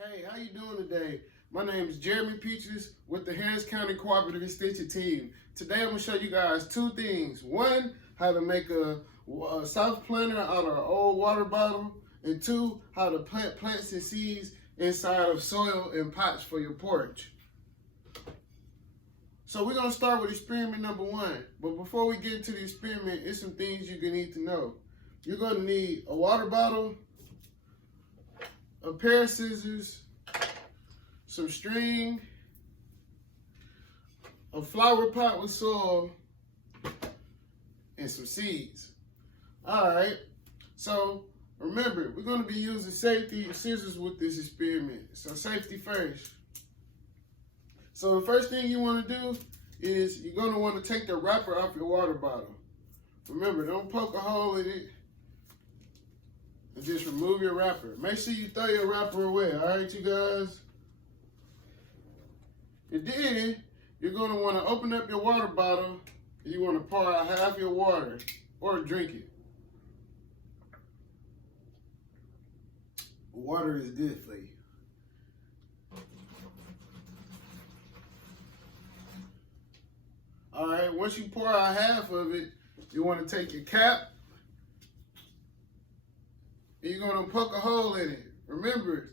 Hey, how you doing today? My name is Jeremy Peaches with the Harris County Cooperative Extension Team. Today I'm going to show you guys two things. One, how to make a soft planter out of an old water bottle. And two, how to plant plants and seeds inside of soil and pots for your porch. So we're going to start with experiment number one. But before we get into the experiment, it's some things you're going to need to know. You're going to need a water bottle, a pair of scissors, some string, a flower pot with soil, and some seeds. Alright, so remember, we're going to be using safety scissors with this experiment. So safety first. So the first thing you want to do is you're going to want to take the wrapper off your water bottle. Remember, don't poke a hole in it. And just remove your wrapper. Make sure you throw your wrapper away, alright you guys? And then, you're going to want to open up your water bottle and you want to pour out half your water or drink it. Water is good for you. Alright, once you pour out half of it, you want to take your cap and you're going to poke a hole in it. Remember,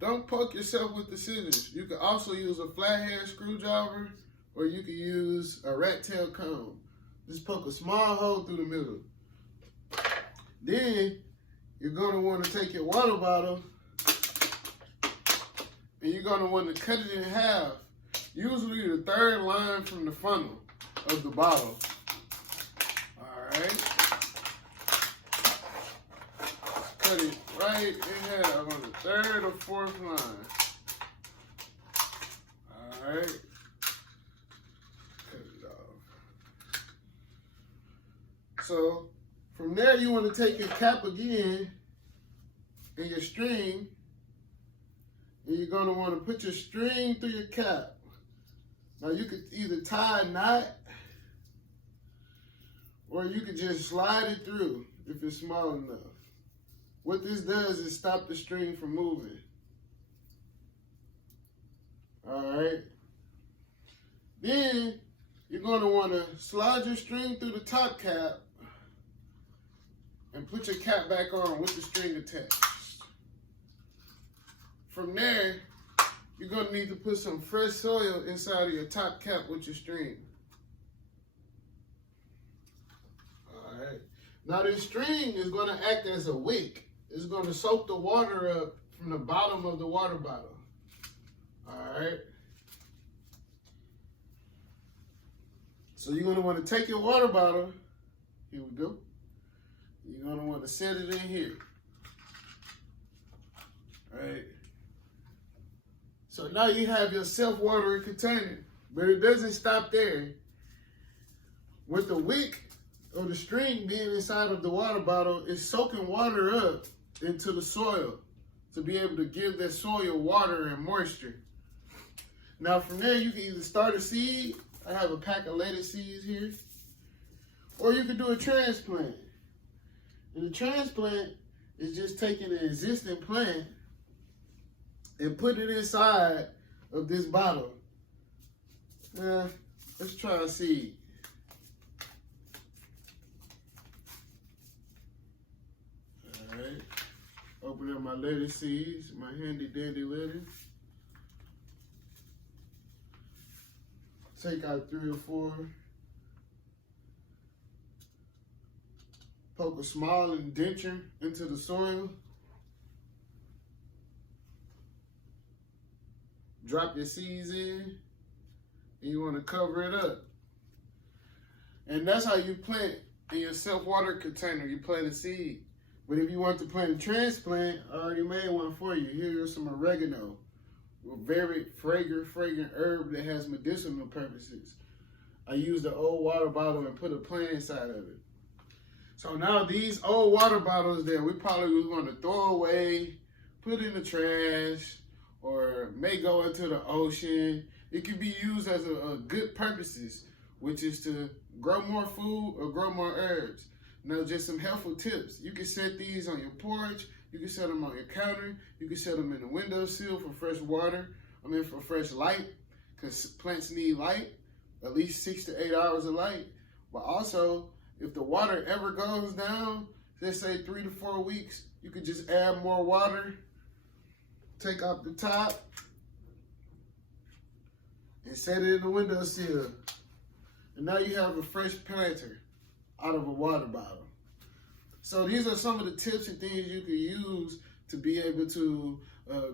don't poke yourself with the scissors. You can also use a flathead screwdriver or you can use a rat tail comb. Just poke a small hole through the middle. Then, you're going to want to take your water bottle and you're going to want to cut it in half. Usually the third line from the funnel of the bottle. Alright. Cut it right in half on the third or fourth line. Alright. Cut it off. So, from there you want to take your cap again and your string. And you're going to want to put your string through your cap. Now you could either tie a knot or you could just slide it through if it's small enough. What this does is stop the string from moving. Alright. Then you're going to want to slide your string through the top cap and put your cap back on with the string attached. From there, you're going to need to put some fresh soil inside of your top cap with your string. Alright. Now this string is going to act as a wick. It's going to soak the water up from the bottom of the water bottle. Alright. So you're going to want to take your water bottle. Here we go. You're going to want to set it in here. Alright. So now you have your self-watering container. But it doesn't stop there. With the wick or the string being inside of the water bottle, it's soaking water up into the soil to be able to give that soil water and moisture. Now from there you can either start a seed. I have a pack of lettuce seeds here. Or you can do a transplant. And the transplant is just taking an existing plant and put it inside of this bottle. Now, let's try a seed. Alright. Open up my lettuce seeds, my handy dandy lettuce. Take out 3 or 4. Poke a small indenture into the soil. Drop your seeds in, and you want to cover it up. And that's how you plant in your self-water container. You plant a seed. But if you want to plant a transplant, I already made one for you. Here's some oregano, a very fragrant herb that has medicinal purposes. I used the old water bottle and put a plant inside of it. So now these old water bottles that we probably was going to throw away, put in the trash, or may go into the ocean. It can be used as a good purposes, which is to grow more food or grow more herbs. Now, just some helpful tips. You can set these on your porch, You can set them on your counter. You can set them in the windowsill for fresh water. For fresh light, because plants need light, at least 6 to 8 hours of light. But also, if the water ever goes down, let's say 3 to 4 weeks, you could just add more water, take off the top, and set it in the windowsill. And now you have a fresh planter out of a water bottle. So these are some of the tips and things you can use to be able to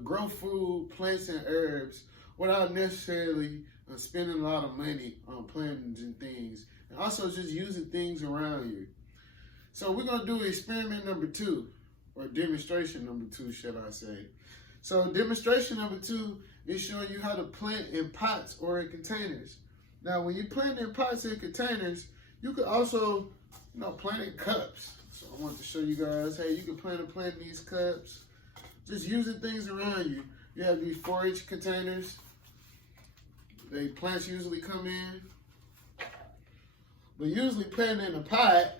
grow food, plants, and herbs without necessarily spending a lot of money on plantings and things. And also just using things around you. So we're going to do experiment number 2, or demonstration number 2, should I say. So demonstration number 2 is showing you how to plant in pots or in containers. Now, when you plant in pots and containers, you could also, plant in cups. So I want to show you guys, hey, you can plant in these cups. Just using things around you. You have these 4-inch containers. The plants usually come in. But usually planting in a pot,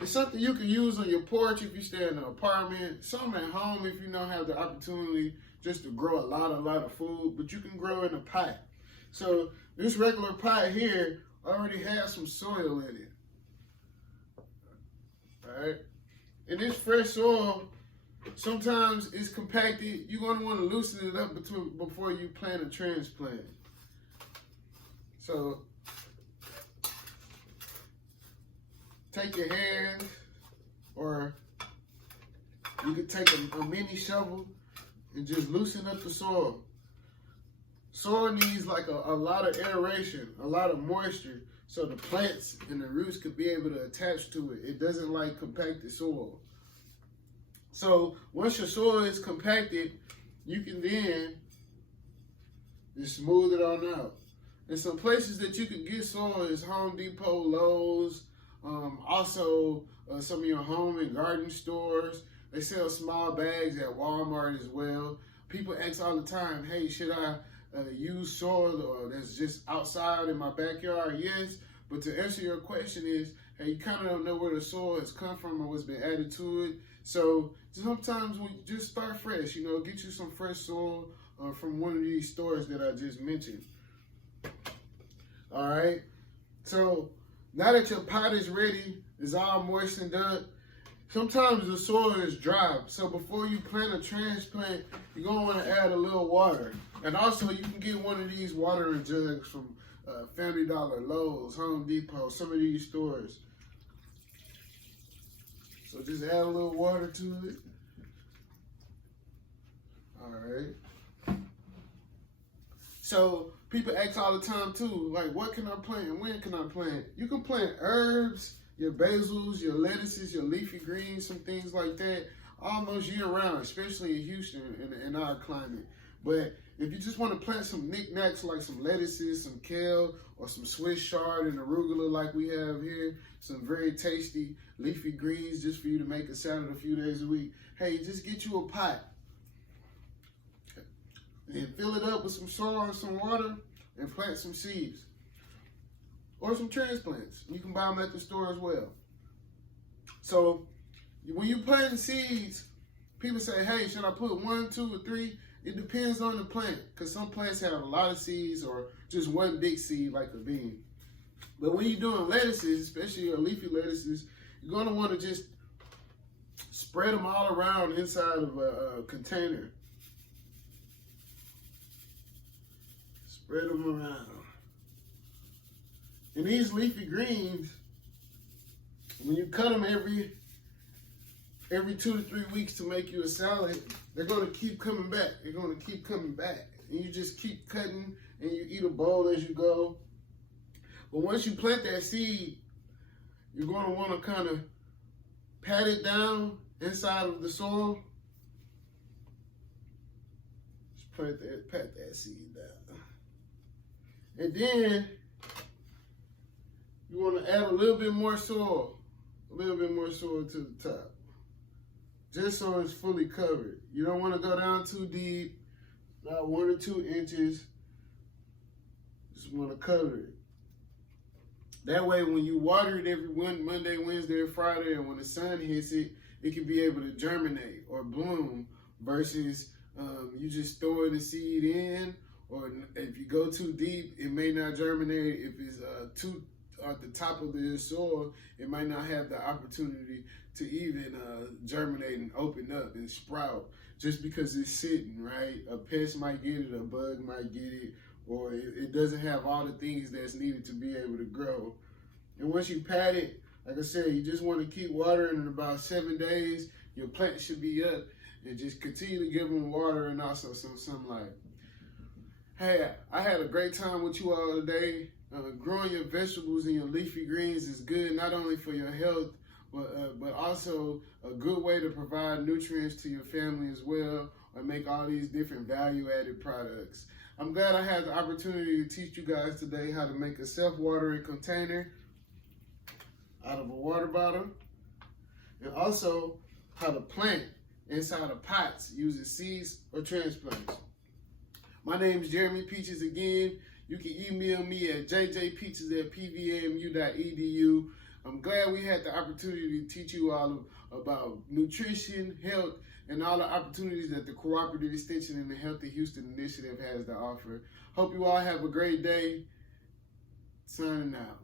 it's something you can use on your porch if you stay in an apartment. Some at home if you don't have the opportunity just to grow a lot of food. But you can grow in a pot. So this regular pot here already has some soil in it. All right. And this fresh soil, sometimes it's compacted. You're going to want to loosen it up before you plant a transplant. So take your hand, or you could take a mini shovel and just loosen up the soil. Soil needs like a lot of aeration, a lot of moisture, so the plants and the roots could be able to attach to it. It doesn't like compacted soil. So once your soil is compacted, you can then just smooth it on out. And some places that you can get soil is Home Depot, Lowe's, also some of your home and garden stores. They sell small bags at Walmart as well. People ask all the time, hey, should I use soil or that's just outside in my backyard? Yes, but to answer your question is, hey, you kind of don't know where the soil has come from or what's been added to it. So sometimes we just start fresh, get you some fresh soil from one of these stores that I just mentioned. All right. So now that your pot is ready, it's all moistened up. Sometimes the soil is dry. So before you plant a transplant, you're going to want to add a little water. And also you can get one of these watering jugs from Family Dollar, Lowe's, Home Depot, some of these stores. So just add a little water to it. All right. So people ask all the time too, like, what can I plant and when can I plant? You can plant herbs, your basils, your lettuces, your leafy greens, some things like that, almost year round, especially in Houston in our climate. But if you just want to plant some knickknacks like some lettuces, some kale, or some Swiss chard and arugula like we have here, some very tasty leafy greens just for you to make a salad a few days a week, hey, just get you a pot and fill it up with some soil and some water and plant some seeds or some transplants. You can buy them at the store as well. So when you plant seeds, people say, hey, should I put 1, 2, or 3? It depends on the plant, because some plants have a lot of seeds or just one big seed like a bean. But when you're doing lettuces, especially your leafy lettuces, you're going to want to just spread them all around inside of a container. Spread them around. And these leafy greens, when you cut them every 2 to 3 weeks to make you a salad, they're going to keep coming back. They're going to keep coming back. And you just keep cutting and you eat a bowl as you go. But once you plant that seed, you're going to want to kind of pat it down inside of the soil. Just pat that seed down. And then you want to add a little bit more soil. A little bit more soil to the top. Just so it's fully covered. You don't want to go down too deep, not 1 or 2 inches. Just want to cover it. That way when you water it every Monday, Wednesday, or Friday, and when the sun hits it, it can be able to germinate or bloom versus you just throwing the seed in, or if you go too deep, it may not germinate. If it's too at the top of the soil, it might not have the opportunity to even germinate and open up and sprout just because it's sitting, right? A pest might get it, a bug might get it, or it doesn't have all the things that's needed to be able to grow. And once you pat it, like I said, you just want to keep watering. In about 7 days, your plant should be up, and just continue to give them water and also some sunlight. Hey, I had a great time with you all today. Growing your vegetables and your leafy greens is good, not only for your health, but also a good way to provide nutrients to your family as well, or make all these different value-added products. I'm glad I had the opportunity to teach you guys today how to make a self-watering container out of a water bottle, and also how to plant inside of pots using seeds or transplants. My name is Jeremy Peaches again. You can email me at jjpeaches@pvmu.edu. I'm glad we had the opportunity to teach you all about nutrition, health, and all the opportunities that the Cooperative Extension and the Healthy Houston Initiative has to offer. Hope you all have a great day. Signing out.